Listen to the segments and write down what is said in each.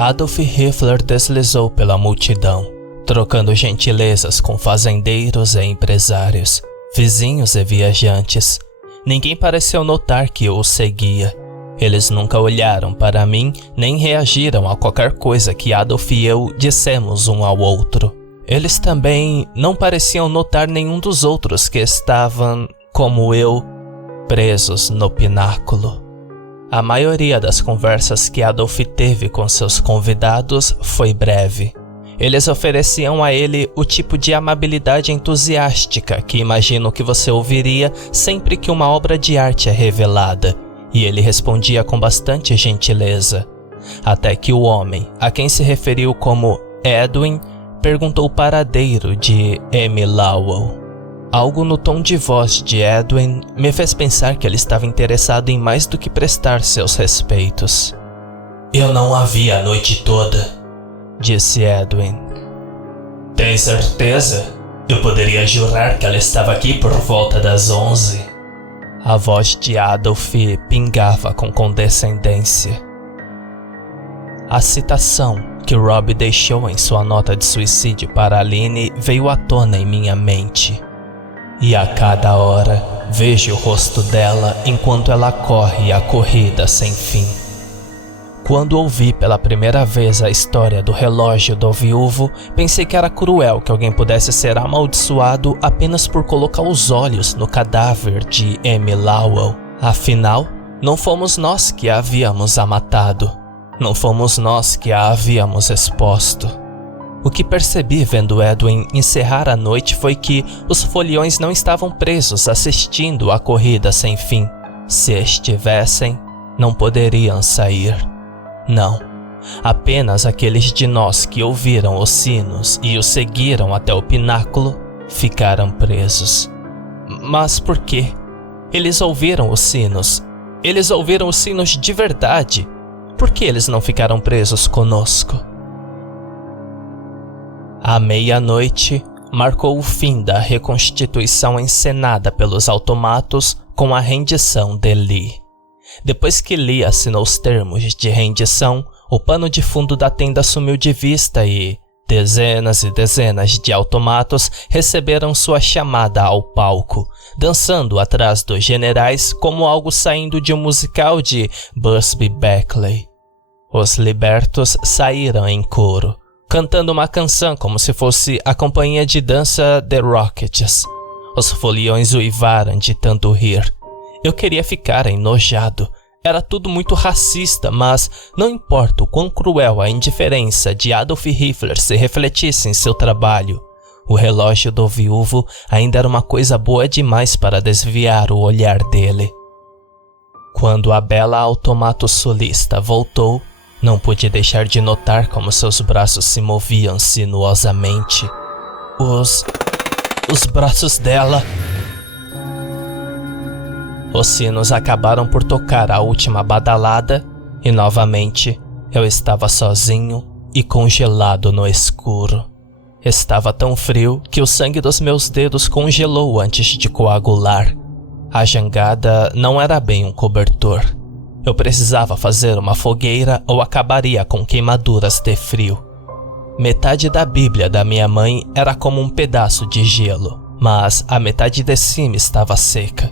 Adolf Hitler deslizou pela multidão, trocando gentilezas com fazendeiros e empresários, vizinhos e viajantes. Ninguém pareceu notar que eu o seguia. Eles nunca olharam para mim, nem reagiram a qualquer coisa que Adolf e eu dissemos um ao outro. Eles também não pareciam notar nenhum dos outros que estavam, como eu, presos no pináculo. A maioria das conversas que Adolf teve com seus convidados foi breve. Eles ofereciam a ele o tipo de amabilidade entusiástica que imagino que você ouviria sempre que uma obra de arte é revelada, e ele respondia com bastante gentileza. Até que o homem, a quem se referiu como Edwin, perguntou o paradeiro de Amy Lowell. Algo no tom de voz de Edwin me fez pensar que ele estava interessado em mais do que prestar seus respeitos. Eu não a vi a noite toda, disse Edwin. Tem certeza? Eu poderia jurar que ela estava aqui por volta das 11. A voz de Adolf pingava com condescendência. A citação que Rob deixou em sua nota de suicídio para Aline veio à tona em minha mente. E a cada hora vejo o rosto dela enquanto ela corre a corrida sem fim. Quando ouvi pela primeira vez a história do relógio do viúvo, pensei que era cruel que alguém pudesse ser amaldiçoado apenas por colocar os olhos no cadáver de Amy Lowell. Afinal, não fomos nós que a havíamos matado. Não fomos nós que a havíamos exposto. O que percebi vendo Edwin encerrar a noite foi que os foliões não estavam presos assistindo à corrida sem fim. Se estivessem, não poderiam sair. Não, apenas aqueles de nós que ouviram os sinos e os seguiram até o pináculo ficaram presos. Mas por quê? Eles ouviram os sinos. Eles ouviram os sinos de verdade. Por que eles não ficaram presos conosco? À meia-noite, marcou o fim da reconstituição encenada pelos automatos com a rendição de Lee. Depois que Lee assinou os termos de rendição, o pano de fundo da tenda sumiu de vista e dezenas e dezenas de automatos receberam sua chamada ao palco, dançando atrás dos generais como algo saindo de um musical de Busby Berkeley. Os libertos saíram em coro, cantando uma canção como se fosse a companhia de dança The Rockets. Os foliões uivaram de tanto rir. Eu queria ficar enojado. Era tudo muito racista, mas não importa o quão cruel a indiferença de Adolf Hitler se refletisse em seu trabalho. O relógio do viúvo ainda era uma coisa boa demais para desviar o olhar dele. Quando a bela automato solista voltou, não pude deixar de notar como seus braços se moviam sinuosamente. Os braços dela. Os sinos acabaram por tocar a última badalada e novamente eu estava sozinho e congelado no escuro. Estava tão frio que o sangue dos meus dedos congelou antes de coagular. A jangada não era bem um cobertor. Eu precisava fazer uma fogueira ou acabaria com queimaduras de frio. Metade da Bíblia da minha mãe era como um pedaço de gelo, mas a metade de cima estava seca.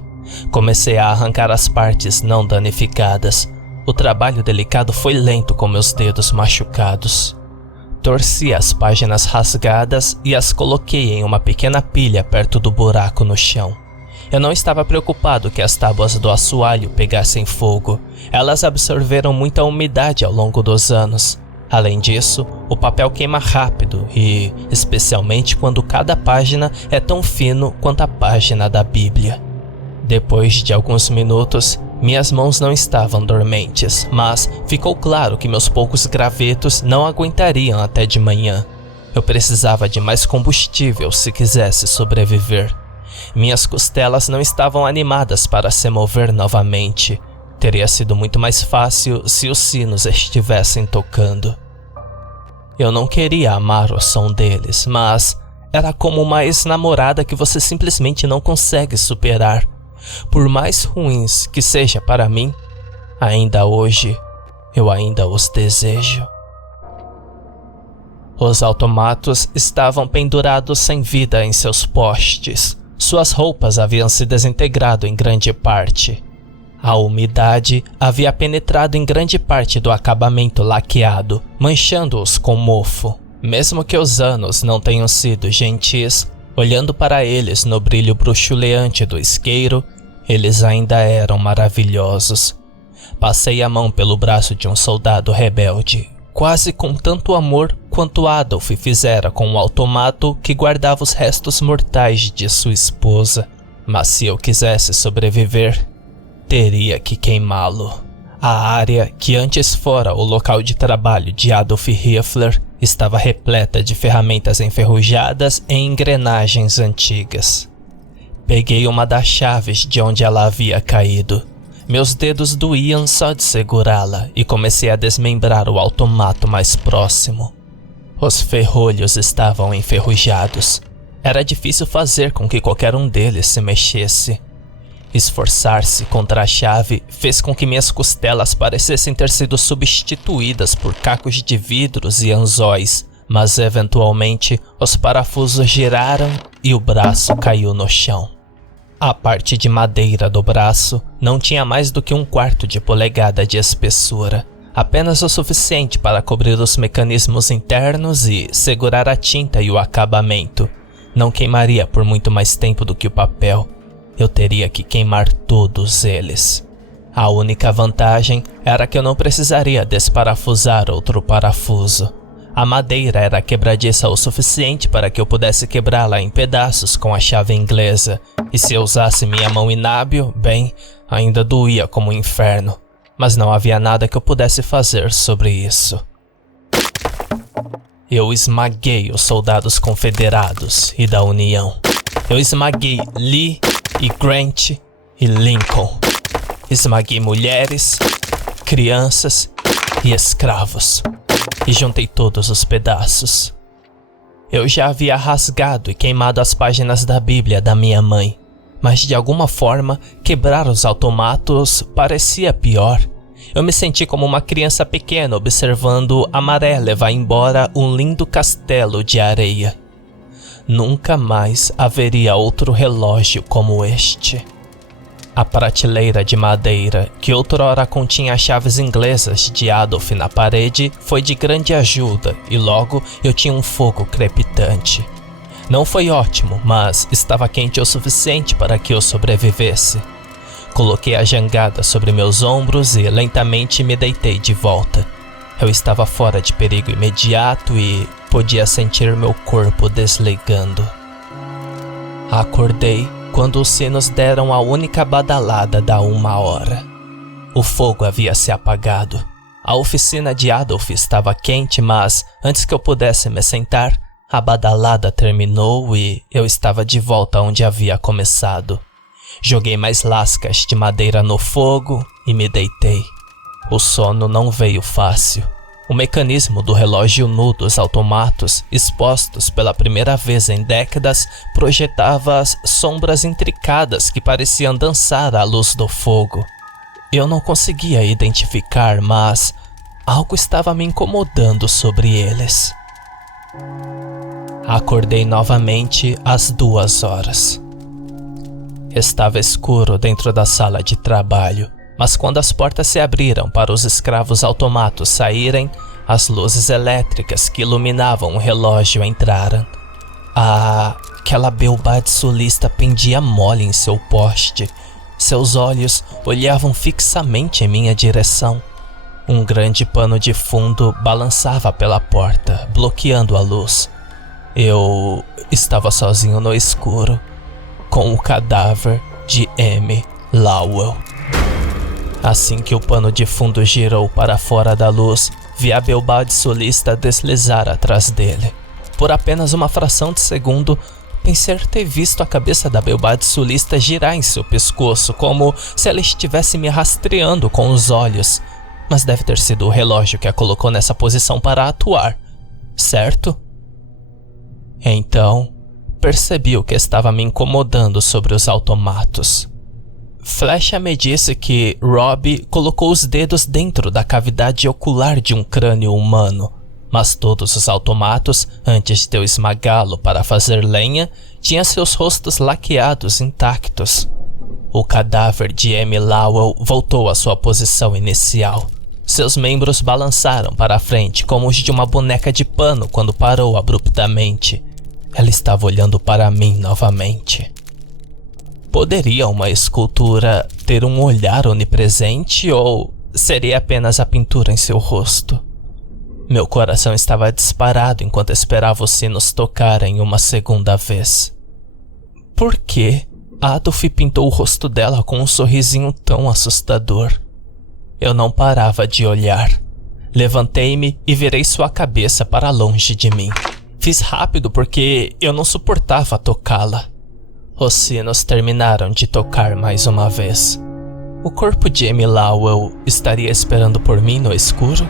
Comecei a arrancar as partes não danificadas. O trabalho delicado foi lento com meus dedos machucados. Torci as páginas rasgadas e as coloquei em uma pequena pilha perto do buraco no chão. Eu não estava preocupado que as tábuas do assoalho pegassem fogo. Elas absorveram muita umidade ao longo dos anos. Além disso, o papel queima rápido e, especialmente quando cada página é tão fino quanto a página da Bíblia. Depois de alguns minutos, minhas mãos não estavam dormentes, mas ficou claro que meus poucos gravetos não aguentariam até de manhã. Eu precisava de mais combustível se quisesse sobreviver. Minhas costelas não estavam animadas para se mover novamente. Teria sido muito mais fácil se os sinos estivessem tocando. Eu não queria amar o som deles, mas era como uma ex-namorada que você simplesmente não consegue superar. Por mais ruins que seja para mim, ainda hoje eu ainda os desejo. Os automatos estavam pendurados sem vida em seus postes. Suas roupas haviam se desintegrado em grande parte. A umidade havia penetrado em grande parte do acabamento laqueado, manchando-os com mofo. Mesmo que os anos não tenham sido gentis, olhando para eles no brilho bruxuleante do isqueiro, eles ainda eram maravilhosos. Passei a mão pelo braço de um soldado rebelde, quase com tanto amor quanto Adolf fizera com o automato que guardava os restos mortais de sua esposa. Mas se eu quisesse sobreviver, teria que queimá-lo. A área que antes fora o local de trabalho de Adolf Hitler estava repleta de ferramentas enferrujadas e engrenagens antigas. Peguei uma das chaves de onde ela havia caído. Meus dedos doíam só de segurá-la e comecei a desmembrar o automato mais próximo. Os ferrolhos estavam enferrujados. Era difícil fazer com que qualquer um deles se mexesse. Esforçar-se contra a chave fez com que minhas costelas parecessem ter sido substituídas por cacos de vidros e anzóis, mas eventualmente os parafusos giraram e o braço caiu no chão. A parte de madeira do braço não tinha mais do que 1/4 de polegada de espessura, apenas o suficiente para cobrir os mecanismos internos e segurar a tinta e o acabamento. Não queimaria por muito mais tempo do que o papel. Eu teria que queimar todos eles. A única vantagem era que eu não precisaria desparafusar outro parafuso. A madeira era quebradiça o suficiente para que eu pudesse quebrá-la em pedaços com a chave inglesa, e se eu usasse minha mão inábil, bem, ainda doía como um inferno, mas não havia nada que eu pudesse fazer sobre isso. Eu esmaguei os soldados confederados e da União. Eu esmaguei Lee e Grant e Lincoln. Esmaguei mulheres, crianças e escravos. E juntei todos os pedaços. Eu já havia rasgado e queimado as páginas da Bíblia da minha mãe, mas de alguma forma quebrar os automatos parecia pior. Eu me senti como uma criança pequena observando a maré levar embora um lindo castelo de areia. Nunca mais haveria outro relógio como este. A prateleira de madeira, que outrora continha as chaves inglesas de Adolf na parede, foi de grande ajuda e logo eu tinha um fogo crepitante. Não foi ótimo, mas estava quente o suficiente para que eu sobrevivesse. Coloquei a jangada sobre meus ombros e lentamente me deitei de volta. Eu estava fora de perigo imediato e podia sentir meu corpo desligando. Acordei quando os sinos deram a única badalada da 1h. O fogo havia se apagado. A oficina de Adolf estava quente, mas antes que eu pudesse me sentar, a badalada terminou e eu estava de volta onde havia começado. Joguei mais lascas de madeira no fogo e me deitei. O sono não veio fácil. O mecanismo do relógio nu dos automatos, expostos pela primeira vez em décadas, projetava sombras intricadas que pareciam dançar à luz do fogo. Eu não conseguia identificar, mas algo estava me incomodando sobre eles. Acordei novamente às 2h. Estava escuro dentro da sala de trabalho. Mas quando as portas se abriram para os escravos automatos saírem, as luzes elétricas que iluminavam o relógio entraram. Aquela beldade sulista pendia mole em seu poste. Seus olhos olhavam fixamente em minha direção. Um grande pano de fundo balançava pela porta, bloqueando a luz. Eu estava sozinho no escuro, com o cadáver de M. Lowell. Assim que o pano de fundo girou para fora da luz, vi a beldade sulista deslizar atrás dele. Por apenas uma fração de segundo, pensei ter visto a cabeça da beldade sulista girar em seu pescoço, como se ela estivesse me rastreando com os olhos. Mas deve ter sido o relógio que a colocou nessa posição para atuar, certo? Então, percebi o que estava me incomodando sobre os automatos. Flecha me disse que Robbie colocou os dedos dentro da cavidade ocular de um crânio humano. mas todos os automatos, antes de eu esmagá-lo para fazer lenha, tinham seus rostos laqueados intactos. O cadáver de Amy Lowell voltou à sua posição inicial. Seus membros balançaram para a frente como os de uma boneca de pano quando parou abruptamente. Ela estava olhando para mim novamente. Poderia uma escultura ter um olhar onipresente ou seria apenas a pintura em seu rosto? Meu coração estava disparado enquanto esperava os sinos tocarem uma segunda vez. Por que Adolf pintou o rosto dela com um sorrisinho tão assustador? Eu não parava de olhar. Levantei-me e virei sua cabeça para longe de mim. Fiz rápido porque eu não suportava tocá-la. Os sinos terminaram de tocar mais uma vez. O corpo de Amy Lowell estaria esperando por mim no escuro?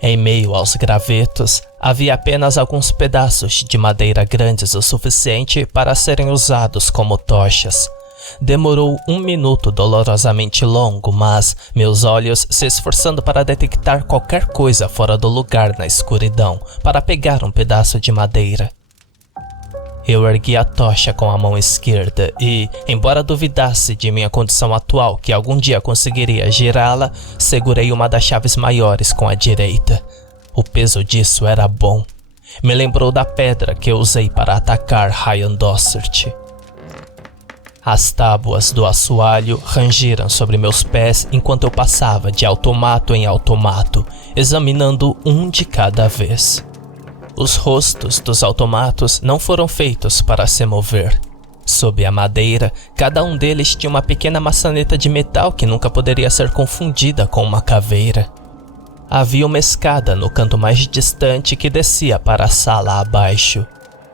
Em meio aos gravetos, havia apenas alguns pedaços de madeira grandes o suficiente para serem usados como tochas. Demorou 1 minuto dolorosamente longo, mas meus olhos se esforçando para detectar qualquer coisa fora do lugar na escuridão, para pegar um pedaço de madeira. Eu ergui a tocha com a mão esquerda e, embora duvidasse de minha condição atual que algum dia conseguiria girá-la, segurei uma das chaves maiores com a direita. O peso disso era bom. Me lembrou da pedra que eu usei para atacar Ryan Dossert. As tábuas do assoalho rangiram sobre meus pés enquanto eu passava de automato em automato, examinando um de cada vez. Os rostos dos automatos não foram feitos para se mover. Sob a madeira, cada um deles tinha uma pequena maçaneta de metal que nunca poderia ser confundida com uma caveira. Havia uma escada no canto mais distante que descia para a sala abaixo.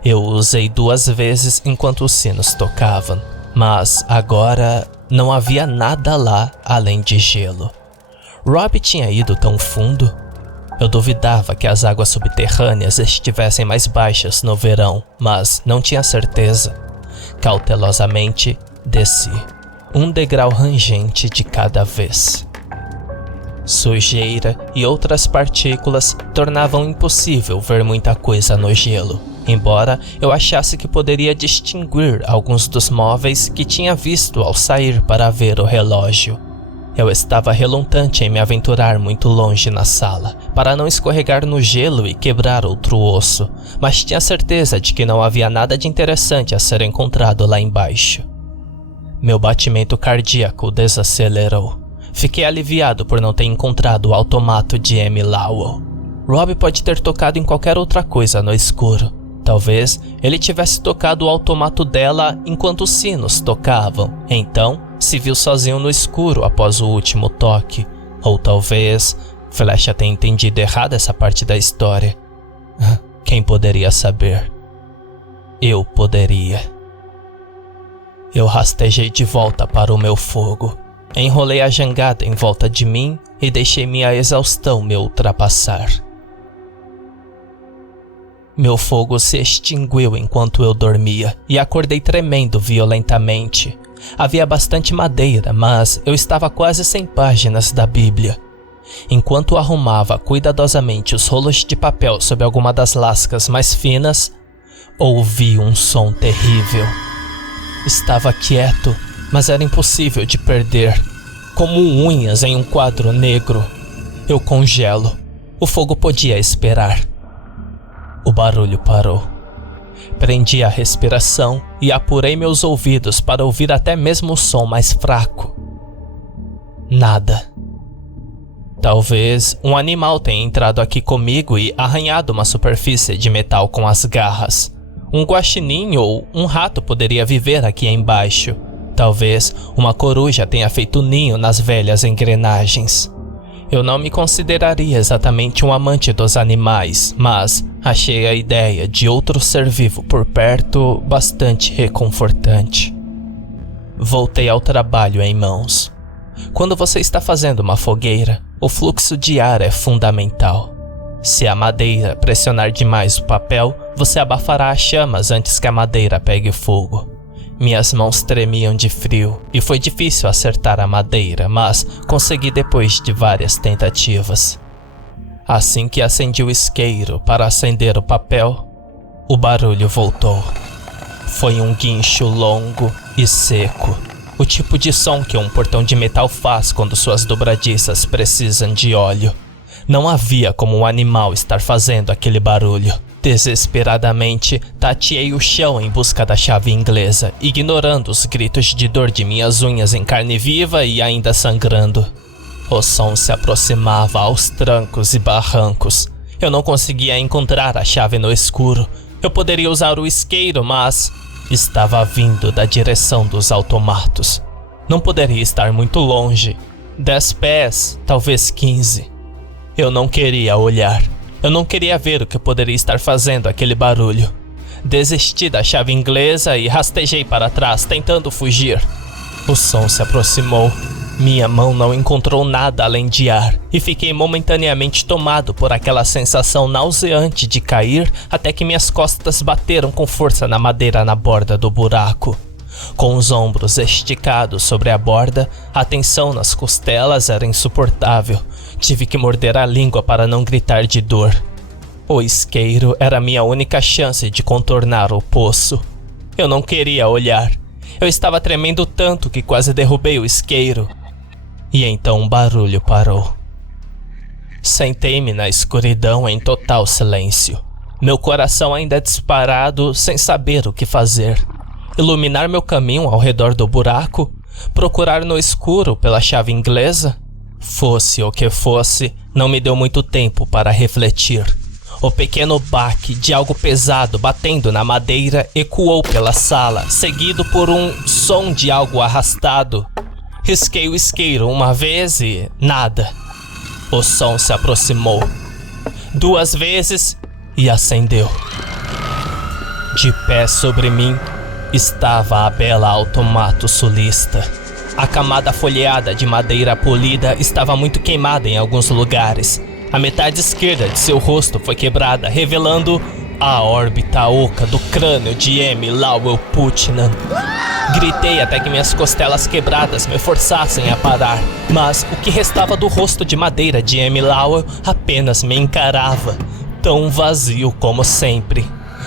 Eu usei 2 vezes enquanto os sinos tocavam, mas agora não havia nada lá além de gelo. Rob tinha ido tão fundo? Eu duvidava que as águas subterrâneas estivessem mais baixas no verão, mas não tinha certeza. Cautelosamente, desci, 1 degrau rangente de cada vez. Sujeira e outras partículas tornavam impossível ver muita coisa no gelo, embora eu achasse que poderia distinguir alguns dos móveis que tinha visto ao sair para ver o relógio. Eu estava relutante em me aventurar muito longe na sala, para não escorregar no gelo e quebrar outro osso, mas tinha certeza de que não havia nada de interessante a ser encontrado lá embaixo. Meu batimento cardíaco desacelerou. Fiquei aliviado por não ter encontrado o automato de Amy Lowell. Rob pode ter tocado em qualquer outra coisa no escuro. Talvez ele tivesse tocado o automato dela enquanto os sinos tocavam, então se viu sozinho no escuro após o último toque. Ou talvez Flecha tenha entendido errado essa parte da história. Quem poderia saber? Eu poderia. Eu rastejei de volta para o meu fogo. Enrolei a jangada em volta de mim e deixei minha exaustão me ultrapassar. Meu fogo se extinguiu enquanto eu dormia e acordei tremendo violentamente. Havia bastante madeira, mas eu estava quase 100 páginas da Bíblia. Enquanto arrumava cuidadosamente os rolos de papel sob alguma das lascas mais finas, ouvi um som terrível. Estava quieto, mas era impossível de perder. Como unhas em um quadro negro. Eu congelo. O fogo podia esperar. O barulho parou. Prendi a respiração e apurei meus ouvidos para ouvir até mesmo o som mais fraco. Nada. Talvez um animal tenha entrado aqui comigo e arranhado uma superfície de metal com as garras. Um guaxinim ou um rato poderia viver aqui embaixo. Talvez uma coruja tenha feito ninho nas velhas engrenagens. Eu não me consideraria exatamente um amante dos animais, mas achei a ideia de outro ser vivo por perto bastante reconfortante. Voltei ao trabalho em mãos. Quando você está fazendo uma fogueira, o fluxo de ar é fundamental. Se a madeira pressionar demais o papel, você abafará as chamas antes que a madeira pegue fogo. Minhas mãos tremiam de frio e foi difícil acertar a madeira, mas consegui depois de várias tentativas. Assim que acendi o isqueiro para acender o papel, o barulho voltou. Foi um guincho longo e seco, o tipo de som que um portão de metal faz quando suas dobradiças precisam de óleo. Não havia como um animal estar fazendo aquele barulho. Desesperadamente, tateei o chão em busca da chave inglesa, ignorando os gritos de dor de minhas unhas em carne viva e ainda sangrando. O som se aproximava aos trancos e barrancos. Eu não conseguia encontrar a chave no escuro. Eu poderia usar o isqueiro, mas estava vindo da direção dos automatos. Não poderia estar muito longe. 10 pés, talvez 15. Eu não queria olhar. Eu não queria ver o que poderia estar fazendo aquele barulho. Desisti da chave inglesa e rastejei para trás, tentando fugir. O som se aproximou. Minha mão não encontrou nada além de ar e fiquei momentaneamente tomado por aquela sensação nauseante de cair até que minhas costas bateram com força na madeira na borda do buraco. Com os ombros esticados sobre a borda, a tensão nas costelas era insuportável. Tive que morder a língua para não gritar de dor. O isqueiro era minha única chance de contornar o poço. Eu não queria olhar. Eu estava tremendo tanto que quase derrubei o isqueiro. E então o barulho parou. Sentei-me na escuridão em total silêncio. Meu coração ainda disparado, sem saber o que fazer. Iluminar meu caminho ao redor do buraco? Procurar no escuro pela chave inglesa? Fosse o que fosse, não me deu muito tempo para refletir. O pequeno baque de algo pesado batendo na madeira ecoou pela sala, seguido por um som de algo arrastado. Risquei o isqueiro uma vez e nada. O som se aproximou 2 vezes e acendeu. De pé sobre mim estava a bela automato sulista. A camada folheada de madeira polida estava muito queimada em alguns lugares. A metade esquerda de seu rosto foi quebrada, revelando a órbita oca do crânio de M. Lowell Putnam. Gritei até que minhas costelas quebradas me forçassem a parar, mas o que restava do rosto de madeira de M. Lowell apenas me encarava, tão vazio como sempre.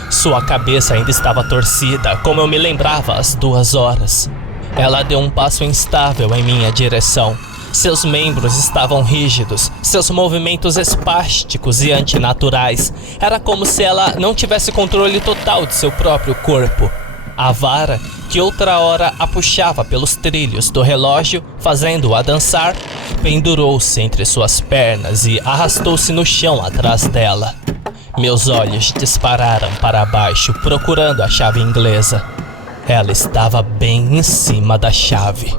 Sua cabeça ainda estava torcida, como eu me lembrava às 2 horas. Ela deu um passo instável em minha direção. Seus membros estavam rígidos, seus movimentos espásticos e antinaturais. Era como se ela não tivesse controle total de seu próprio corpo. A vara, que outra hora a puxava pelos trilhos do relógio, fazendo-a dançar, pendurou-se entre suas pernas e arrastou-se no chão atrás dela. Meus olhos dispararam para baixo, procurando a chave inglesa. Ela estava bem em cima da chave.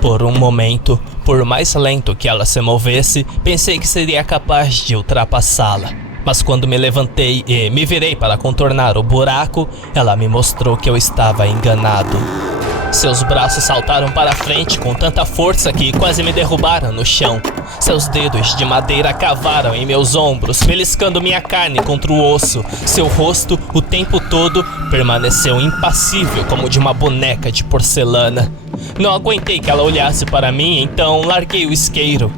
Por um momento, por mais lento que ela se movesse, pensei que seria capaz de ultrapassá-la. Mas quando me levantei e me virei para contornar o buraco, ela me mostrou que eu estava enganado. Seus braços saltaram para frente com tanta força que quase me derrubaram no chão. Seus dedos de madeira cavaram em meus ombros, beliscando minha carne contra o osso. Seu rosto, o tempo todo, permaneceu impassível como de uma boneca de porcelana. Não aguentei que ela olhasse para mim, então larguei o isqueiro.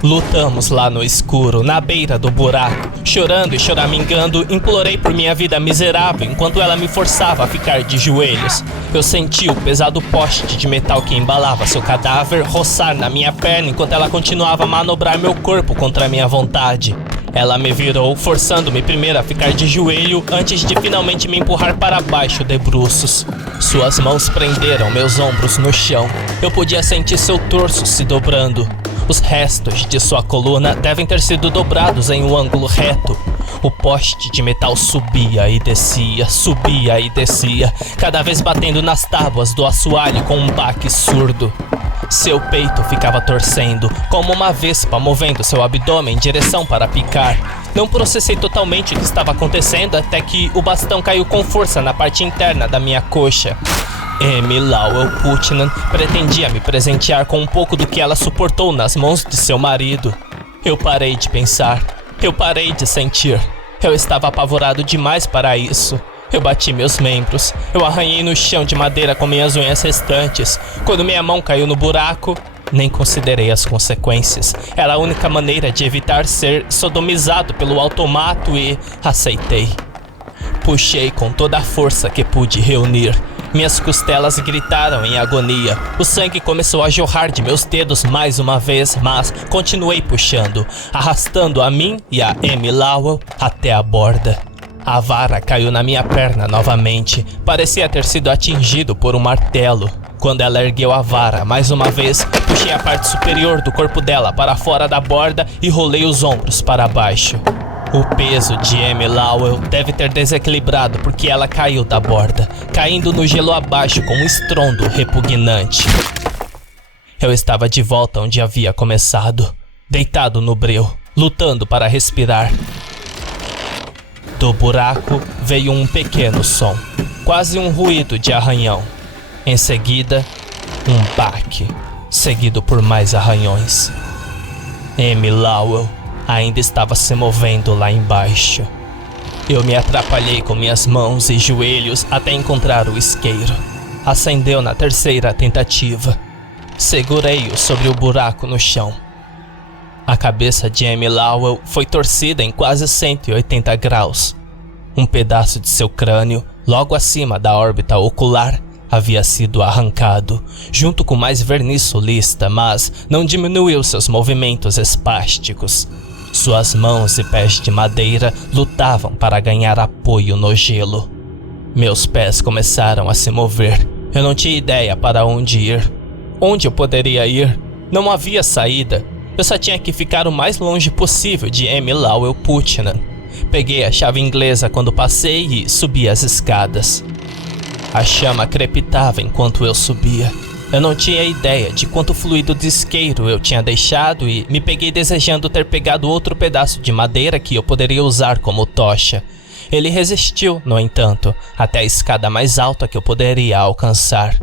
Lutamos lá no escuro, na beira do buraco. Chorando e choramingando, implorei por minha vida miserável enquanto ela me forçava a ficar de joelhos. Eu senti o pesado poste de metal que embalava seu cadáver roçar na minha perna enquanto ela continuava a manobrar meu corpo contra a minha vontade. Ela me virou, forçando-me primeiro a ficar de joelho antes de finalmente me empurrar para baixo de bruços. Suas mãos prenderam meus ombros no chão. Eu podia sentir seu torso se dobrando. Os restos de sua coluna devem ter sido dobrados em um ângulo reto. O poste de metal subia e descia, cada vez batendo nas tábuas do assoalho com um baque surdo. Seu peito ficava torcendo, como uma vespa movendo seu abdômen em direção para picar. Não processei totalmente o que estava acontecendo até que o bastão caiu com força na parte interna da minha coxa. M. Lowell Putnam pretendia me presentear com um pouco do que ela suportou nas mãos de seu marido. Eu parei de pensar. Eu parei de sentir. Eu estava apavorado demais para isso. Eu bati meus membros. Eu arranhei no chão de madeira com minhas unhas restantes. Quando minha mão caiu no buraco, Nem considerei as consequências. Era a única maneira de evitar ser sodomizado pelo automato e aceitei. Puxei com toda a força que pude reunir. Minhas costelas gritaram em agonia. O sangue começou a jorrar de meus dedos mais uma vez, mas continuei puxando, arrastando a mim e a Amy Lowell até a borda. A vara caiu na minha perna novamente. Parecia ter sido atingido por um martelo. Quando ela ergueu a vara mais uma vez, puxei a parte superior do corpo dela para fora da borda e rolei os ombros para baixo. O peso de Amy Lowell deve ter desequilibrado porque ela caiu da borda, caindo no gelo abaixo com um estrondo repugnante. Eu estava de volta onde havia começado, deitado no breu, lutando para respirar. Do buraco veio um pequeno som, quase um ruído de arranhão. Em seguida, um baque, seguido por mais arranhões. Amy Lowell ainda estava se movendo lá embaixo. Eu me atrapalhei com minhas mãos e joelhos até encontrar o isqueiro. Acendeu na terceira tentativa. Segurei-o sobre o buraco no chão. A cabeça de Amy Lowell foi torcida em quase 180 graus. Um pedaço de seu crânio, logo acima da órbita ocular, havia sido arrancado, junto com mais verniz sulista, mas não diminuiu seus movimentos espásticos. Suas mãos e pés de madeira lutavam para ganhar apoio no gelo. Meus pés começaram a se mover. Eu não tinha ideia para onde ir. Onde eu poderia ir? Não havia saída. Eu só tinha que ficar o mais longe possível de Amy Lowell Putnam. Peguei a chave inglesa quando passei e subi as escadas. A chama crepitava enquanto eu subia. Eu não tinha ideia de quanto fluido de isqueiro eu tinha deixado e me peguei desejando ter pegado outro pedaço de madeira que eu poderia usar como tocha. Ele resistiu, no entanto, até a escada mais alta que eu poderia alcançar.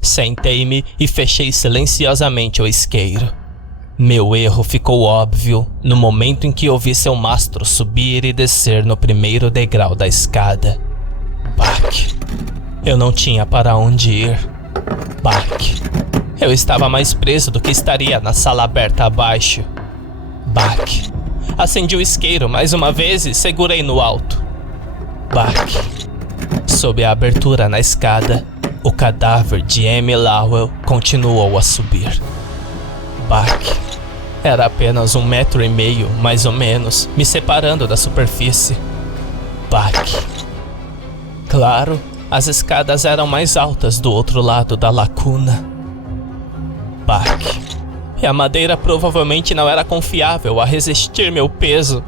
Sentei-me e fechei silenciosamente o isqueiro. Meu erro ficou óbvio no momento em que ouvi seu mastro subir e descer no primeiro degrau da escada. Baque. Eu não tinha para onde ir. Baque. Eu estava mais preso do que estaria na sala aberta abaixo. Baque. Acendi o isqueiro mais uma vez e segurei no alto. Baque. Sob a abertura na escada, o cadáver de Amy Lowell continuou a subir. Baque. Era apenas 1,5 metros, mais ou menos, me separando da superfície. Baque. Claro, as escadas eram mais altas do outro lado da lacuna. Baque. E a madeira provavelmente não era confiável a resistir meu peso.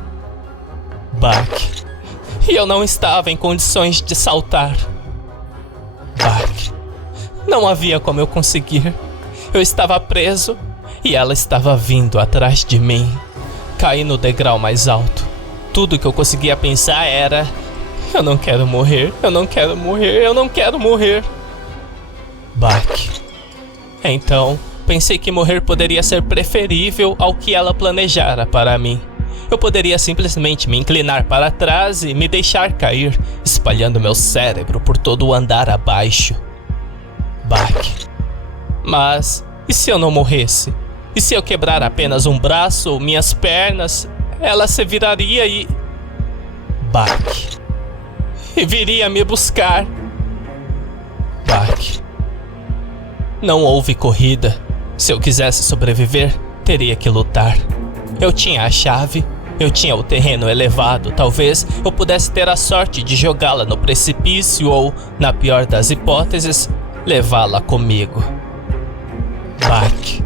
Baque. E eu não estava em condições de saltar. Baque. Não havia como eu conseguir. Eu estava preso e ela estava vindo atrás de mim. Caí no degrau mais alto. Tudo que eu conseguia pensar era: eu não quero morrer, eu não quero morrer, eu não quero morrer. Baque. Então, pensei que morrer poderia ser preferível ao que ela planejara para mim. Eu poderia simplesmente me inclinar para trás e me deixar cair, espalhando meu cérebro por todo o andar abaixo. Baque. Mas, e se eu não morresse? E se eu quebrar apenas um braço ou minhas pernas? Ela se viraria e... Baque. E viria me buscar. Baque. Não houve corrida. Se eu quisesse sobreviver, teria que lutar. Eu tinha a chave, eu tinha o terreno elevado. Talvez eu pudesse ter a sorte de jogá-la no precipício ou, na pior das hipóteses, levá-la comigo. Baque.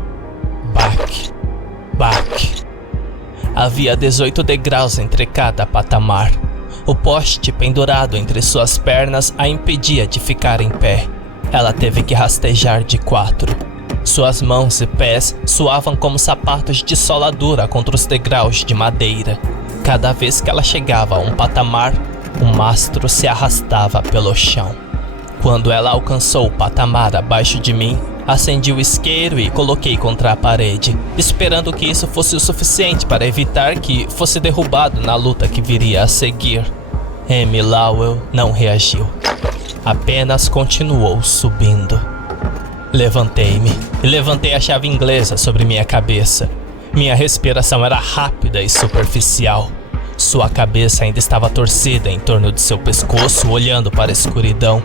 Baque. Baque. Havia 18 degraus entre cada patamar. O poste pendurado entre suas pernas a impedia de ficar em pé. Ela teve que rastejar de 4. Suas mãos e pés suavam como sapatos de sola dura contra os degraus de madeira. Cada vez que ela chegava a um patamar, o mastro se arrastava pelo chão. Quando ela alcançou o patamar abaixo de mim, acendi o isqueiro e coloquei contra a parede, esperando que isso fosse o suficiente para evitar que fosse derrubado na luta que viria a seguir. Amy Lowell não reagiu. Apenas continuou subindo. Levantei-me e levantei a chave inglesa sobre minha cabeça. Minha respiração era rápida e superficial. Sua cabeça ainda estava torcida em torno de seu pescoço, olhando para a escuridão.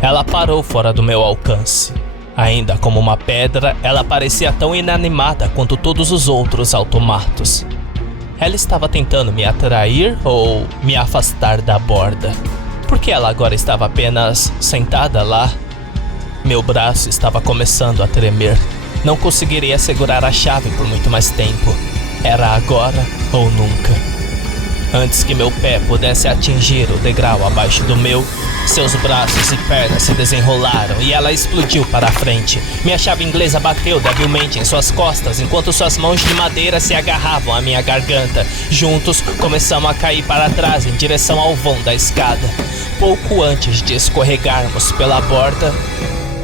Ela parou fora do meu alcance. Ainda como uma pedra, ela parecia tão inanimada quanto todos os outros automatos. Ela estava tentando me atrair ou me afastar da borda? Por que ela agora estava apenas sentada lá? Meu braço estava começando a tremer. Não conseguiria segurar a chave por muito mais tempo. Era agora ou nunca. Antes que meu pé pudesse atingir o degrau abaixo do meu, seus braços e pernas se desenrolaram e ela explodiu para a frente. Minha chave inglesa bateu debilmente em suas costas enquanto suas mãos de madeira se agarravam à minha garganta. Juntos, começamos a cair para trás em direção ao vão da escada. Pouco antes de escorregarmos pela borda,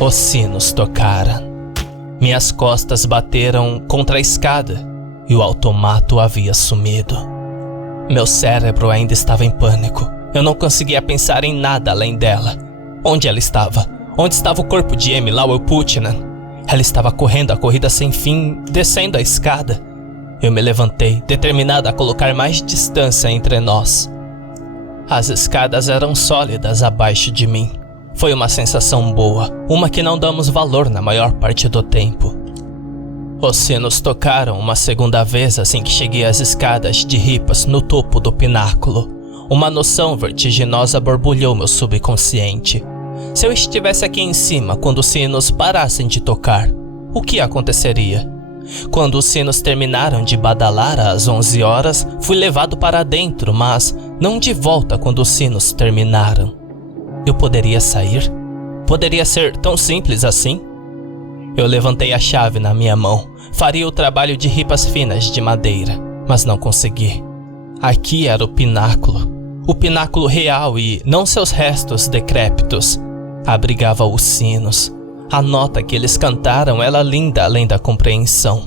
os sinos tocaram. Minhas costas bateram contra a escada e o automato havia sumido. Meu cérebro ainda estava em pânico. Eu não conseguia pensar em nada além dela. Onde ela estava? Onde estava o corpo de Amy Lowell Putnam? Ela estava correndo a corrida sem fim, descendo a escada. Eu me levantei, determinado a colocar mais distância entre nós. As escadas eram sólidas abaixo de mim. Foi uma sensação boa, uma que não damos valor na maior parte do tempo. Os sinos tocaram uma segunda vez assim que cheguei às escadas de ripas no topo do pináculo. Uma noção vertiginosa borbulhou meu subconsciente. Se eu estivesse aqui em cima quando os sinos parassem de tocar, o que aconteceria? Quando os sinos terminaram de badalar às 11 horas, fui levado para dentro, mas não de volta quando os sinos terminaram. Eu poderia sair? Poderia ser tão simples assim? Eu levantei a chave na minha mão. Faria o trabalho de ripas finas de madeira, mas não consegui. Aqui era o pináculo real e não seus restos decrépitos. Abrigava os sinos. A nota que eles cantaram era linda além da compreensão.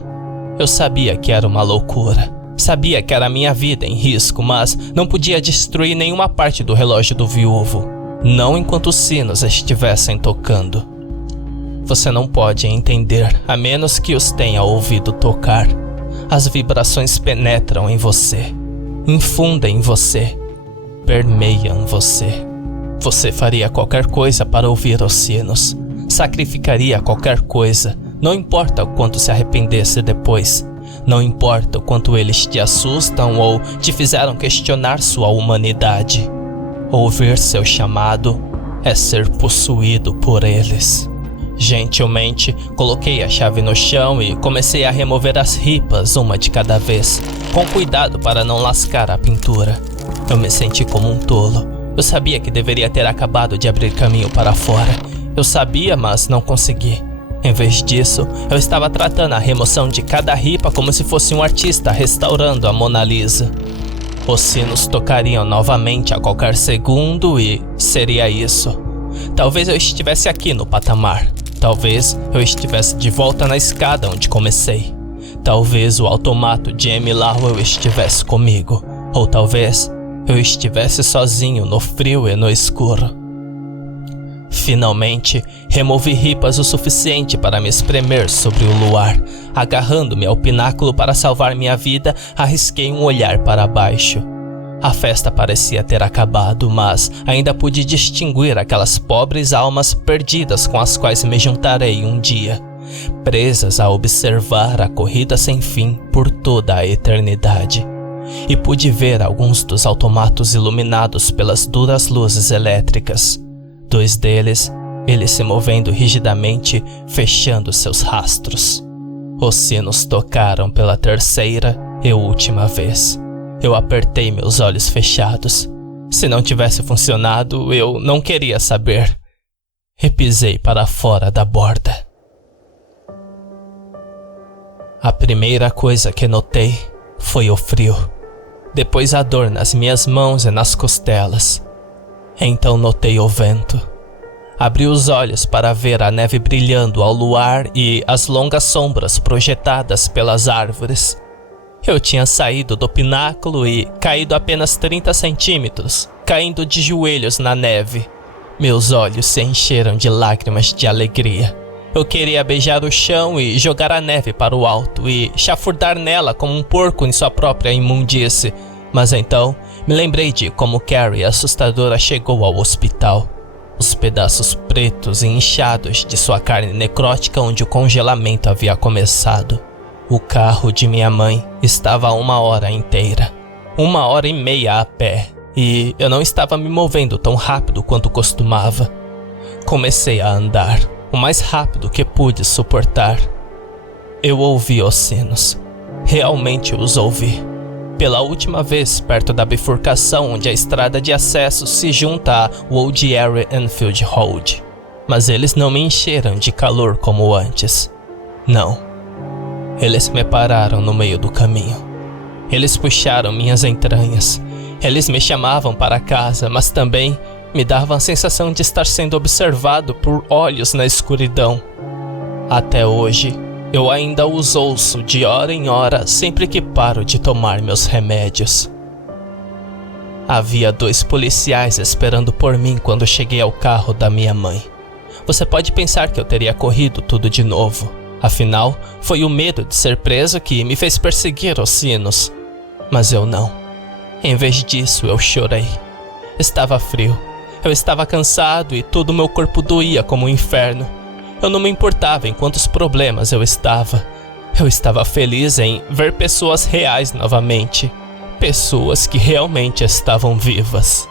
Eu sabia que era uma loucura. Sabia que era minha vida em risco, mas não podia destruir nenhuma parte do relógio do viúvo. Não enquanto os sinos estivessem tocando. Você não pode entender, a menos que os tenha ouvido tocar. As vibrações penetram em você, infundem em você, permeiam você. Você faria qualquer coisa para ouvir os sinos. Sacrificaria qualquer coisa, não importa o quanto se arrependesse depois. Não importa o quanto eles te assustam ou te fizeram questionar sua humanidade. Ouvir seu chamado é ser possuído por eles. Gentilmente, coloquei a chave no chão e comecei a remover as ripas uma de cada vez, com cuidado para não lascar a pintura. Eu me senti como um tolo. Eu sabia que deveria ter acabado de abrir caminho para fora. Eu sabia, mas não consegui. Em vez disso, eu estava tratando a remoção de cada ripa como se fosse um artista restaurando a Mona Lisa. Os sinos tocariam novamente a qualquer segundo e seria isso. Talvez eu estivesse aqui no patamar. Talvez eu estivesse de volta na escada onde comecei. Talvez o automato de Amy Lowell estivesse comigo. Ou talvez eu estivesse sozinho no frio e no escuro. Finalmente, removi ripas o suficiente para me espremer sobre o luar. Agarrando-me ao pináculo para salvar minha vida, arrisquei um olhar para baixo. A festa parecia ter acabado, mas ainda pude distinguir aquelas pobres almas perdidas com as quais me juntarei um dia, presas a observar a corrida sem fim por toda a eternidade. E pude ver alguns dos automatos iluminados pelas duras luzes elétricas. 2 deles, eles se movendo rigidamente, fechando seus rastros. Os sinos tocaram pela terceira e última vez. Eu apertei meus olhos fechados. Se não tivesse funcionado, eu não queria saber. E pisei para fora da borda. A primeira coisa que notei foi o frio. Depois a dor nas minhas mãos e nas costelas. Então notei o vento. Abri os olhos para ver a neve brilhando ao luar e as longas sombras projetadas pelas árvores. Eu tinha saído do pináculo e caído apenas 30 centímetros, caindo de joelhos na neve. Meus olhos se encheram de lágrimas de alegria. Eu queria beijar o chão e jogar a neve para o alto e chafurdar nela como um porco em sua própria imundície. Mas então me lembrei de como Carrie, assustadora, chegou ao hospital. Os pedaços pretos e inchados de sua carne necrótica onde o congelamento havia começado. O carro de minha mãe estava a 1 hora inteira. 1h30 a pé. E eu não estava me movendo tão rápido quanto costumava. Comecei a andar o mais rápido que pude suportar. Eu ouvi os sinos. Realmente os ouvi. Pela última vez perto da bifurcação onde a estrada de acesso se junta a Old Erie Enfield Road. Mas eles não me encheram de calor como antes. Não. Eles me pararam no meio do caminho. Eles puxaram minhas entranhas. Eles me chamavam para casa, mas também me davam a sensação de estar sendo observado por olhos na escuridão. Até hoje, eu ainda os ouço de hora em hora sempre que paro de tomar meus remédios. Havia 2 policiais esperando por mim quando cheguei ao carro da minha mãe. Você pode pensar que eu teria corrido tudo de novo. Afinal, foi o medo de ser preso que me fez perseguir os sinos. Mas eu não. Em vez disso, eu chorei. Estava frio. Eu estava cansado e todo o meu corpo doía como um inferno. Eu não me importava em quantos problemas eu estava. Eu estava feliz em ver pessoas reais novamente. Pessoas que realmente estavam vivas.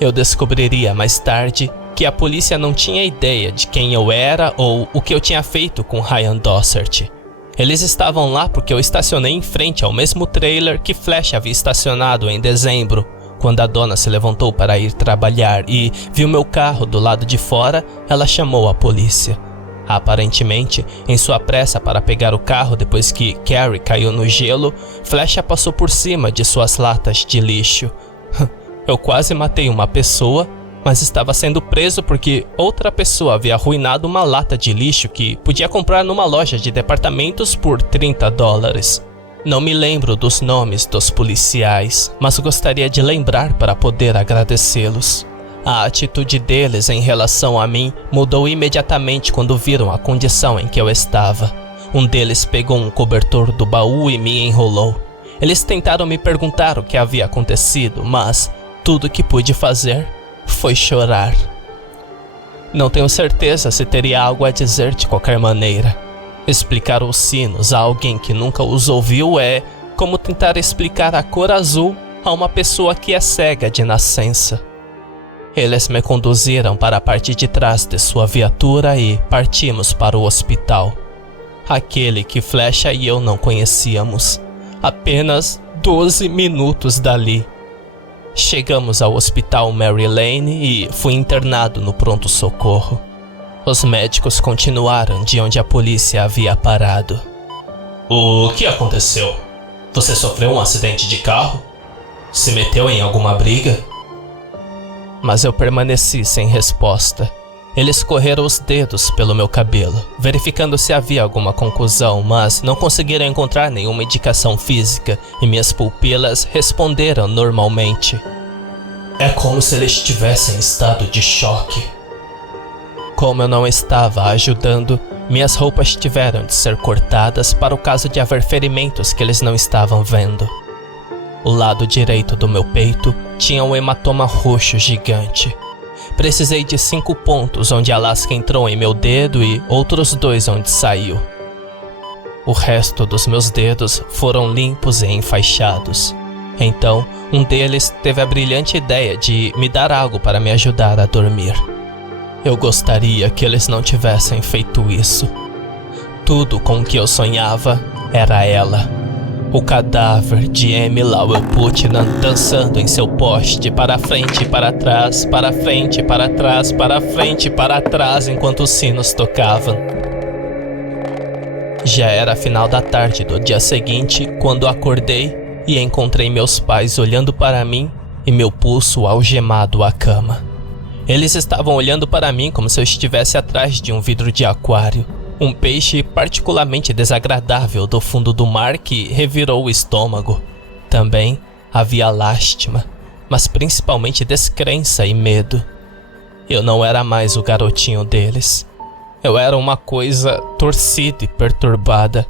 Eu descobriria mais tarde que a polícia não tinha ideia de quem eu era ou o que eu tinha feito com Ryan Dossert. Eles estavam lá porque eu estacionei em frente ao mesmo trailer que Flash havia estacionado em dezembro, quando a dona se levantou para ir trabalhar e viu meu carro do lado de fora. Ela chamou a polícia. Aparentemente, em sua pressa para pegar o carro depois que Carrie caiu no gelo, Flash passou por cima de suas latas de lixo. Eu quase matei uma pessoa, mas estava sendo preso porque outra pessoa havia arruinado uma lata de lixo que podia comprar numa loja de departamentos por $30. Não me lembro dos nomes dos policiais, mas gostaria de lembrar para poder agradecê-los. A atitude deles em relação a mim mudou imediatamente quando viram a condição em que eu estava. Um deles pegou um cobertor do baú e me enrolou. Eles tentaram me perguntar o que havia acontecido, mas tudo que pude fazer foi chorar. Não tenho certeza se teria algo a dizer de qualquer maneira. Explicar os sinos a alguém que nunca os ouviu é como tentar explicar a cor azul a uma pessoa que é cega de nascença. Eles me conduziram para a parte de trás de sua viatura e partimos para o hospital. Aquele que Flecha e eu não conhecíamos. Apenas 12 minutos dali. Chegamos ao hospital Mary Lane e fui internado no pronto-socorro. Os médicos continuaram de onde a polícia havia parado. O que aconteceu? Você sofreu um acidente de carro? Se meteu em alguma briga? Mas eu permaneci sem resposta. Eles correram os dedos pelo meu cabelo, verificando se havia alguma contusão, mas não conseguiram encontrar nenhuma indicação física e minhas pupilas responderam normalmente. É como se eles estivessem em estado de choque. Como eu não estava ajudando, minhas roupas tiveram de ser cortadas para o caso de haver ferimentos que eles não estavam vendo. O lado direito do meu peito tinha um hematoma roxo gigante. Precisei de 5 pontos onde a lasca entrou em meu dedo e outros 2 onde saiu. O resto dos meus dedos foram limpos e enfaixados. Então, um deles teve a brilhante ideia de me dar algo para me ajudar a dormir. Eu gostaria que eles não tivessem feito isso. Tudo com o que eu sonhava era ela. O cadáver de Amy Lowell Putnam dançando em seu poste para frente e para trás, para frente e para trás, para frente e para trás enquanto os sinos tocavam. Já era final da tarde do dia seguinte quando acordei e encontrei meus pais olhando para mim e meu pulso algemado à cama. Eles estavam olhando para mim como se eu estivesse atrás de um vidro de aquário. Um peixe particularmente desagradável do fundo do mar que revirou o estômago. Também havia lástima, mas principalmente descrença e medo. Eu não era mais o garotinho deles. Eu era uma coisa torcida e perturbada,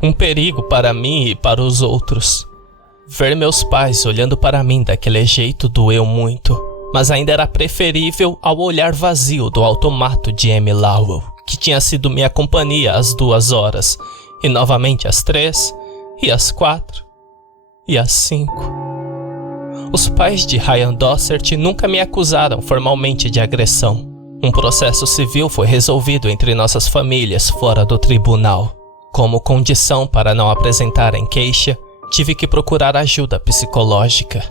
um perigo para mim e para os outros. Ver meus pais olhando para mim daquele jeito doeu muito, mas ainda era preferível ao olhar vazio do automato de Amy Lowell, que tinha sido minha companhia às 2 horas, e novamente às 3, e às 4, e às 5. Os pais de Ryan Dossert nunca me acusaram formalmente de agressão. Um processo civil foi resolvido entre nossas famílias fora do tribunal. Como condição para não apresentarem queixa, tive que procurar ajuda psicológica.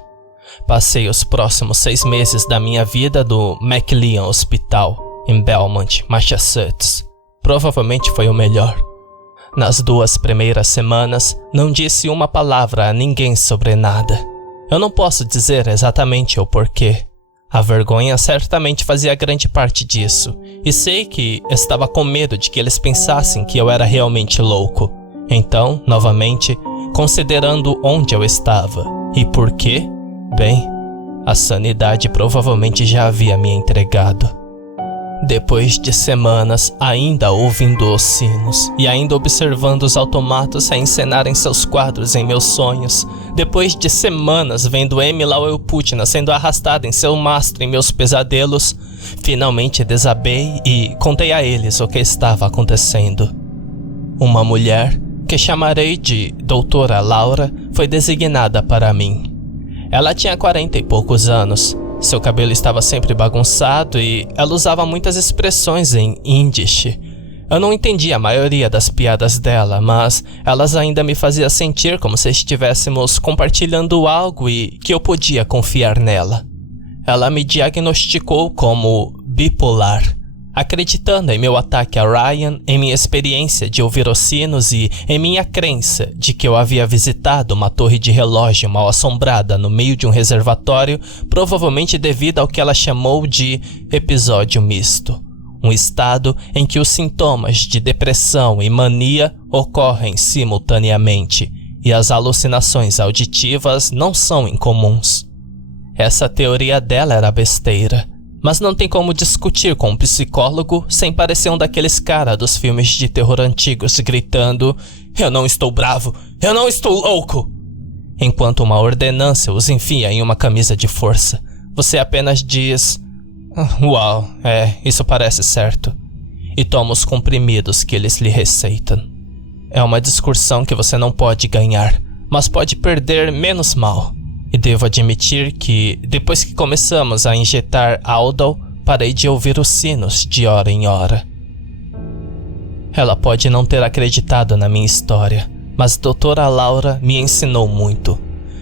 Passei os próximos 6 meses da minha vida no McLean Hospital, em Belmont, Massachusetts. Provavelmente foi o melhor. Nas 2 primeiras semanas, não disse uma palavra a ninguém sobre nada. Eu não posso dizer exatamente o porquê. A vergonha certamente fazia grande parte disso, e sei que estava com medo de que eles pensassem que eu era realmente louco. Então, novamente, considerando onde eu estava e por quê, bem, a sanidade provavelmente já havia me entregado. Depois de semanas ainda ouvindo os sinos e ainda observando os automatos a encenarem seus quadros em meus sonhos, depois de semanas vendo Amy Lowell Putnam sendo arrastada em seu mastro em meus pesadelos, finalmente desabei e contei a eles o que estava acontecendo. Uma mulher, que chamarei de Doutora Laura, foi designada para mim. Ela tinha 40 e poucos anos. Seu cabelo estava sempre bagunçado e ela usava muitas expressões em Yiddish. Eu não entendia a maioria das piadas dela, mas elas ainda me faziam sentir como se estivéssemos compartilhando algo e que eu podia confiar nela. Ela me diagnosticou como bipolar, acreditando em meu ataque a Ryan, em minha experiência de ouvir os sinos e em minha crença de que eu havia visitado uma torre de relógio mal assombrada no meio de um reservatório, provavelmente devido ao que ela chamou de episódio misto, um estado em que os sintomas de depressão e mania ocorrem simultaneamente e as alucinações auditivas não são incomuns. Essa teoria dela era besteira, mas não tem como discutir com um psicólogo sem parecer um daqueles caras dos filmes de terror antigos gritando: "Eu não estou bravo, eu não estou louco!" Enquanto uma ordenança os enfia em uma camisa de força, você apenas diz: "Uau, isso parece certo", e toma os comprimidos que eles lhe receitam. É uma discussão que você não pode ganhar, mas pode perder menos mal. E devo admitir que, depois que começamos a injetar Aldol, parei de ouvir os sinos de hora em hora. Ela pode não ter acreditado na minha história, mas Doutora Laura me ensinou muito.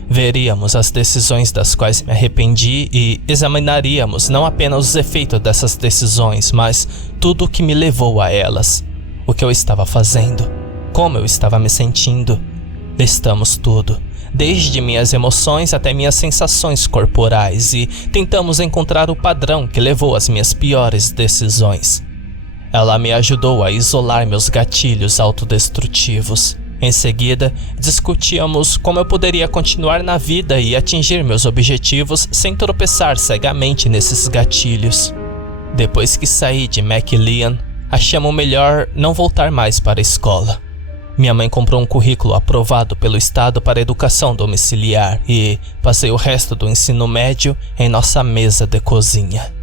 Veríamos as decisões das quais me arrependi e examinaríamos não apenas os efeitos dessas decisões, mas tudo o que me levou a elas. O que eu estava fazendo, como eu estava me sentindo. Listamos tudo, desde minhas emoções até minhas sensações corporais, e tentamos encontrar o padrão que levou às minhas piores decisões. Ela me ajudou a isolar meus gatilhos autodestrutivos. Em seguida, discutíamos como eu poderia continuar na vida e atingir meus objetivos sem tropeçar cegamente nesses gatilhos. Depois que saí de McLean, achamos melhor não voltar mais para a escola. Minha mãe comprou um currículo aprovado pelo Estado para educação domiciliar e passei o resto do ensino médio em nossa mesa de cozinha.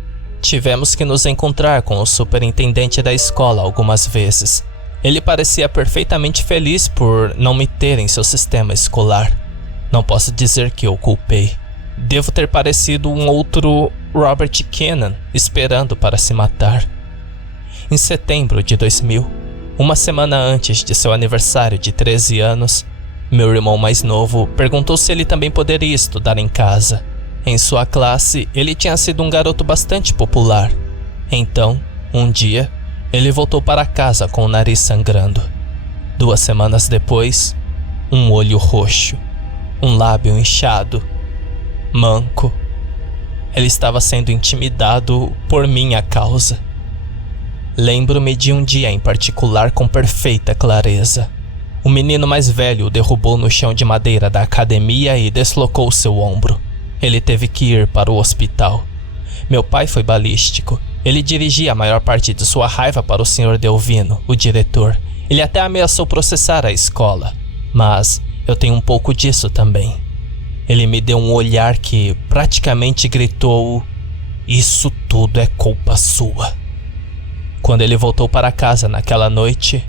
Tivemos que nos encontrar com o superintendente da escola algumas vezes. Ele parecia perfeitamente feliz por não me ter em seu sistema escolar. Não posso dizer que o culpei. Devo ter parecido um outro Robert Kennan esperando para se matar. Em setembro de 2000, uma semana antes de seu aniversário de 13 anos, meu irmão mais novo perguntou se ele também poderia estudar em casa. Em sua classe, ele tinha sido um garoto bastante popular. Então, um dia, ele voltou para casa com o nariz sangrando. 2 semanas depois, um olho roxo, um lábio inchado, manco. Ele estava sendo intimidado por minha causa. Lembro-me de um dia em particular com perfeita clareza. O menino mais velho o derrubou no chão de madeira da academia e deslocou seu ombro. Ele teve que ir para o hospital. Meu pai foi balístico Ele dirigia a maior parte de sua raiva para o Sr. Delvino, o diretor. Ele até ameaçou processar a escola, mas eu tenho um pouco disso também. Ele me deu um olhar que praticamente gritou: "Isso tudo é culpa sua." Quando ele voltou para casa naquela noite,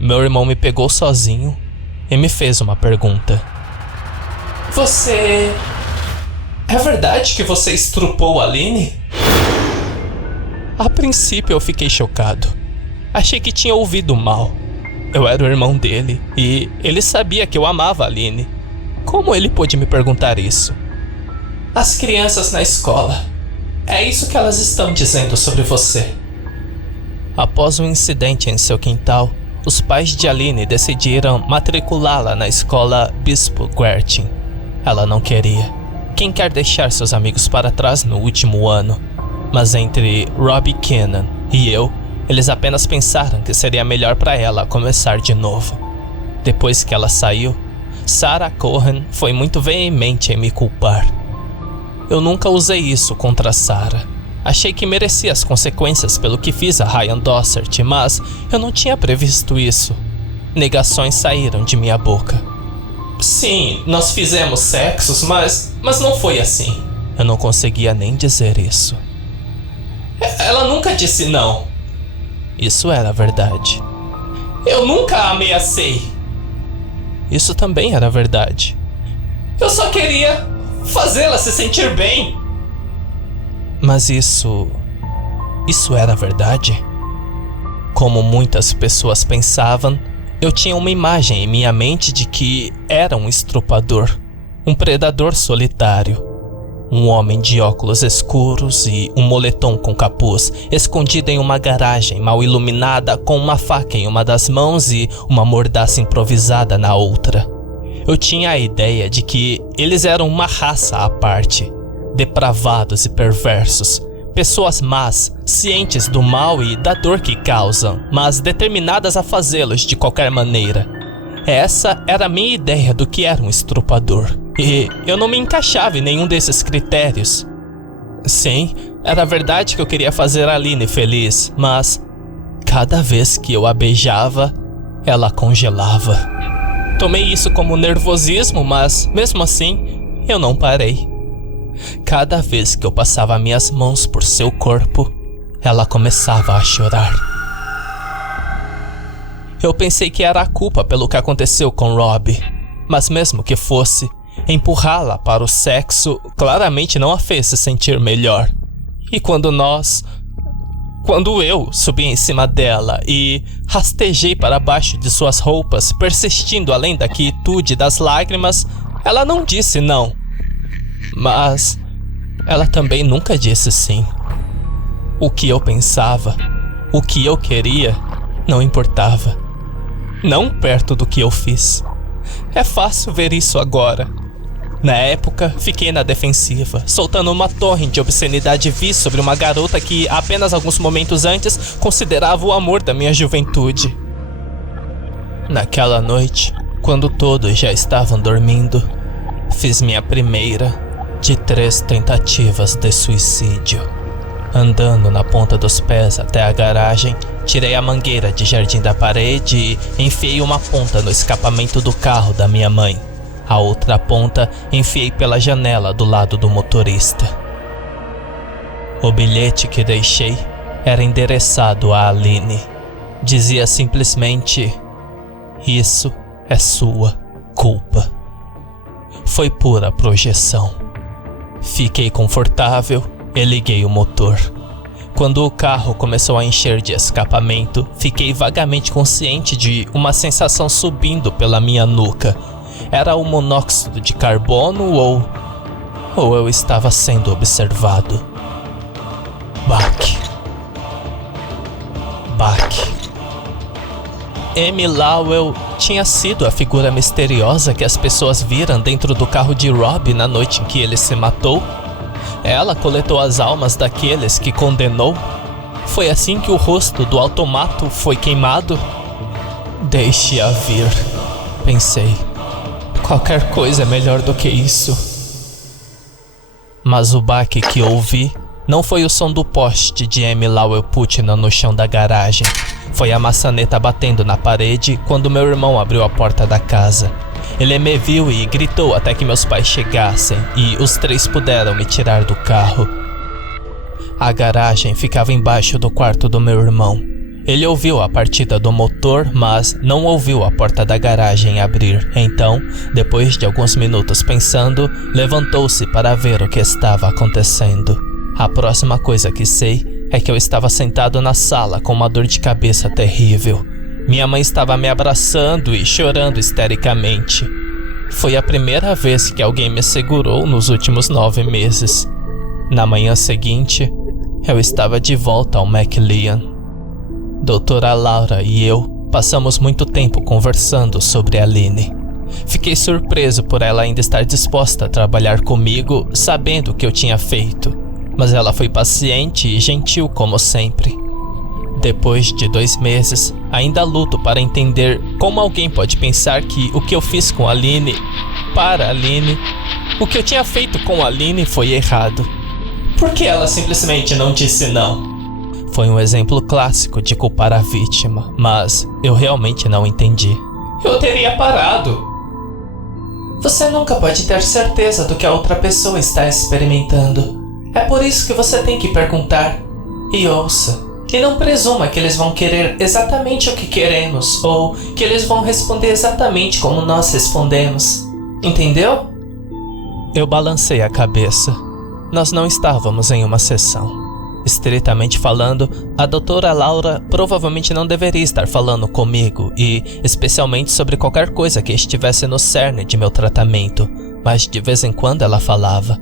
meu irmão me pegou sozinho e me fez uma pergunta. "Você... É verdade que você estrupou a Aline?" A princípio eu fiquei chocado. Achei que tinha ouvido mal. Eu era o irmão dele e ele sabia que eu amava a Aline. Como ele pôde me perguntar isso? "As crianças na escola. É isso que elas estão dizendo sobre você." Após um incidente em seu quintal, os pais de Aline decidiram matriculá-la na escola Bispo Guertin. Ela não queria. Quem quer deixar seus amigos para trás no último ano? Mas entre Robbie Cannon e eu, eles apenas pensaram que seria melhor para ela começar de novo. Depois que ela saiu, Sarah Cohen foi muito veemente em me culpar. Eu nunca usei isso contra Sarah. Achei que merecia as consequências pelo que fiz a Ryan Dossert, mas eu não tinha previsto isso. Negações saíram de minha boca. "Sim, nós fizemos sexos, mas não foi assim." Eu não conseguia nem dizer isso. "Ela nunca disse não." Isso era verdade. "Eu nunca a ameacei." Isso também era verdade. "Eu só queria fazê-la se sentir bem." Mas isso era verdade? Como muitas pessoas pensavam, eu tinha uma imagem em minha mente de que era um estrupador, um predador solitário. Um homem de óculos escuros e um moletom com capuz, escondido em uma garagem mal iluminada, com uma faca em uma das mãos e uma mordaça improvisada na outra. Eu tinha a ideia de que eles eram uma raça à parte, depravados e perversos, pessoas más, cientes do mal e da dor que causam, mas determinadas a fazê-los de qualquer maneira. Essa era a minha ideia do que era um estrupador. E eu não me encaixava em nenhum desses critérios. Sim, era verdade que eu queria fazer a Aline feliz, mas cada vez que eu a beijava, ela congelava. Tomei isso como nervosismo, mas mesmo assim, eu não parei. Cada vez que eu passava minhas mãos por seu corpo, ela começava a chorar. Eu pensei que era a culpa pelo que aconteceu com Robbie, mas mesmo que fosse, empurrá-la para o sexo claramente não a fez se sentir melhor. E quando eu subi em cima dela e rastejei para baixo de suas roupas, persistindo além da quietude das lágrimas, ela não disse não. Mas ela também nunca disse sim. O que eu pensava, o que eu queria, não importava. Não perto do que eu fiz. É fácil ver isso agora. Na época, fiquei na defensiva, soltando uma torre de obscenidade vil sobre uma garota que, apenas alguns momentos antes, considerava o amor da minha juventude. Naquela noite, quando todos já estavam dormindo, fiz minha primeira de 3 tentativas de suicídio. Andando na ponta dos pés até a garagem, tirei a mangueira de jardim da parede e enfiei uma ponta no escapamento do carro da minha mãe. A outra ponta enfiei pela janela do lado do motorista. O bilhete que deixei era endereçado a Aline. Dizia simplesmente: "Isso é sua culpa." Foi pura projeção. Fiquei confortável e liguei o motor. Quando o carro começou a encher de escapamento, fiquei vagamente consciente de uma sensação subindo pela minha nuca. Era o monóxido de carbono ou eu estava sendo observado? Buck. Amy Lowell tinha sido a figura misteriosa que as pessoas viram dentro do carro de Robbie na noite em que ele se matou. Ela coletou as almas daqueles que condenou. Foi assim que o rosto do automato foi queimado. Deixe-a vir, pensei. Qualquer coisa é melhor do que isso. Mas o baque que ouvi Não foi o som do poste de M. Lowell Putnam no chão da garagem. Foi a maçaneta batendo na parede quando meu irmão abriu a porta da casa. Ele me viu e gritou até que meus pais chegassem e os três puderam me tirar do carro. A garagem ficava embaixo do quarto do meu irmão. Ele ouviu a partida do motor, mas não ouviu a porta da garagem abrir. Então, depois de alguns minutos pensando, levantou-se para ver o que estava acontecendo. A próxima coisa que sei é que eu estava sentado na sala com uma dor de cabeça terrível. Minha mãe estava me abraçando e chorando histericamente. Foi a primeira vez que alguém me segurou nos últimos 9 meses. Na manhã seguinte, eu estava de volta ao McLean. Doutora Laura e eu passamos muito tempo conversando sobre a Aline. Fiquei surpreso por ela ainda estar disposta a trabalhar comigo, sabendo o que eu tinha feito. Mas ela foi paciente e gentil como sempre. Depois de 2 meses, ainda luto para entender como alguém pode pensar que o que eu fiz com a Aline, para a Aline, o que eu tinha feito com a Aline foi errado. Por que ela simplesmente não disse não? Foi um exemplo clássico de culpar a vítima, mas eu realmente não entendi. Eu teria parado. Você nunca pode ter certeza do que a outra pessoa está experimentando. É por isso que você tem que perguntar e ouça. E não presuma que eles vão querer exatamente o que queremos ou que eles vão responder exatamente como nós respondemos. Entendeu? Eu balancei a cabeça. Nós não estávamos em uma sessão. Estritamente falando, a doutora Laura provavelmente não deveria estar falando comigo e especialmente sobre qualquer coisa que estivesse no cerne de meu tratamento, mas de vez em quando ela falava.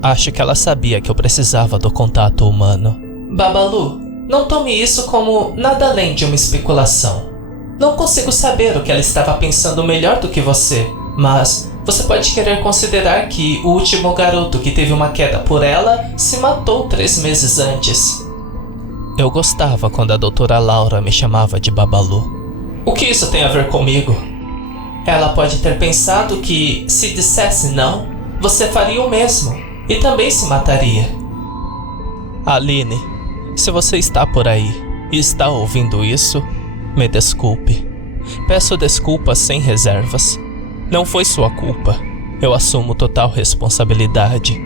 Acho que ela sabia que eu precisava do contato humano. Babalu, não tome isso como nada além de uma especulação. Não consigo saber o que ela estava pensando melhor do que você, mas você pode querer considerar que o último garoto que teve uma queda por ela se matou 3 meses antes. Eu gostava quando a doutora Laura me chamava de Babalu. O que isso tem a ver comigo? Ela pode ter pensado que, se dissesse não, você faria o mesmo e também se mataria. Aline, se você está por aí e está ouvindo isso, me desculpe. Peço desculpas sem reservas. Não foi sua culpa. Eu assumo total responsabilidade.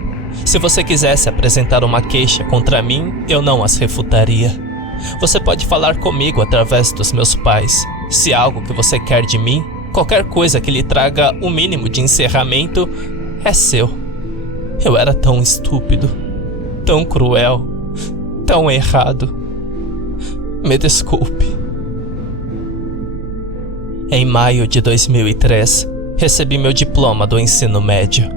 Se você quisesse apresentar uma queixa contra mim, eu não as refutaria. Você pode falar comigo através dos meus pais. Se há algo que você quer de mim, qualquer coisa que lhe traga o mínimo de encerramento, é seu. Eu era tão estúpido, tão cruel, tão errado. Me desculpe. Em maio de 2003, recebi meu diploma do ensino médio.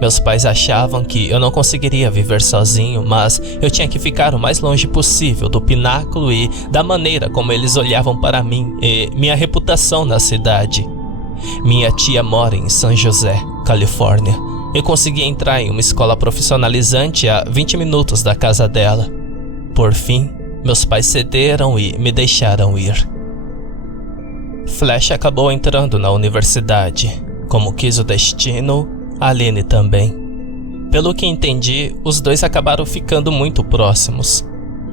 Meus pais achavam que eu não conseguiria viver sozinho, mas eu tinha que ficar o mais longe possível do pináculo e da maneira como eles olhavam para mim e minha reputação na cidade. Minha tia mora em San José, Califórnia. Eu consegui entrar em uma escola profissionalizante a 20 minutos da casa dela. Por fim, meus pais cederam e me deixaram ir. Flash acabou entrando na universidade. Como quis o destino, Aline também. Pelo que entendi, os dois acabaram ficando muito próximos.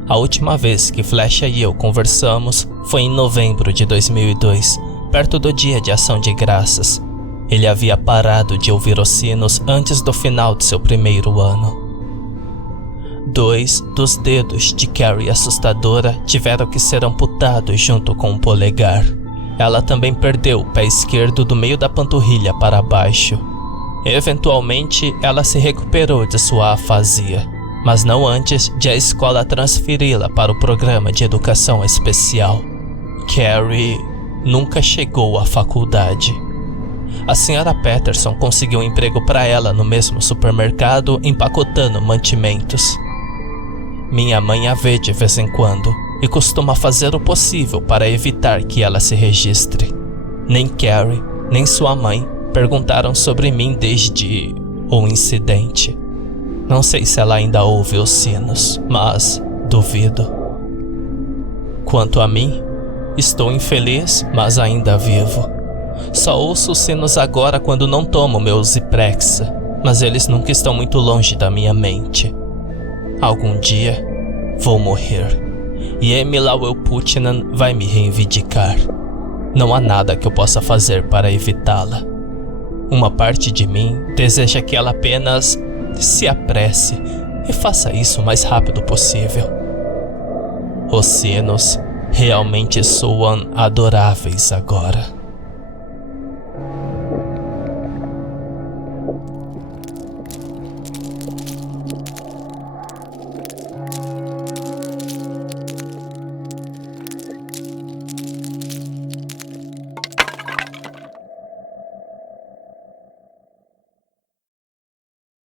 A última vez que Flash e eu conversamos foi em novembro de 2002, perto do Dia de Ação de Graças. Ele havia parado de ouvir os sinos antes do final de seu primeiro ano. 2 dos dedos de Carrie assustadora tiveram que ser amputados junto com o polegar. Ela também perdeu o pé esquerdo do meio da panturrilha para baixo. Eventualmente, ela se recuperou de sua afasia, mas não antes de a escola transferi-la para o programa de educação especial. Carrie nunca chegou à faculdade. A senhora Peterson conseguiu um emprego para ela no mesmo supermercado, empacotando mantimentos. Minha mãe a vê de vez em quando e costuma fazer o possível para evitar que ela se registre. Nem Carrie, nem sua mãe perguntaram sobre mim desde o incidente. Não sei se ela ainda ouve os sinos, mas duvido. Quanto a mim, estou infeliz, mas ainda vivo. Só ouço os sinos agora quando não tomo meu Zyprexa, mas eles nunca estão muito longe da minha mente. Algum dia vou morrer e Emilael Putinan vai me reivindicar. Não há nada que eu possa fazer para evitá-la. Uma parte de mim deseja que ela apenas se apresse e faça isso o mais rápido possível. Os sinos realmente soam adoráveis agora.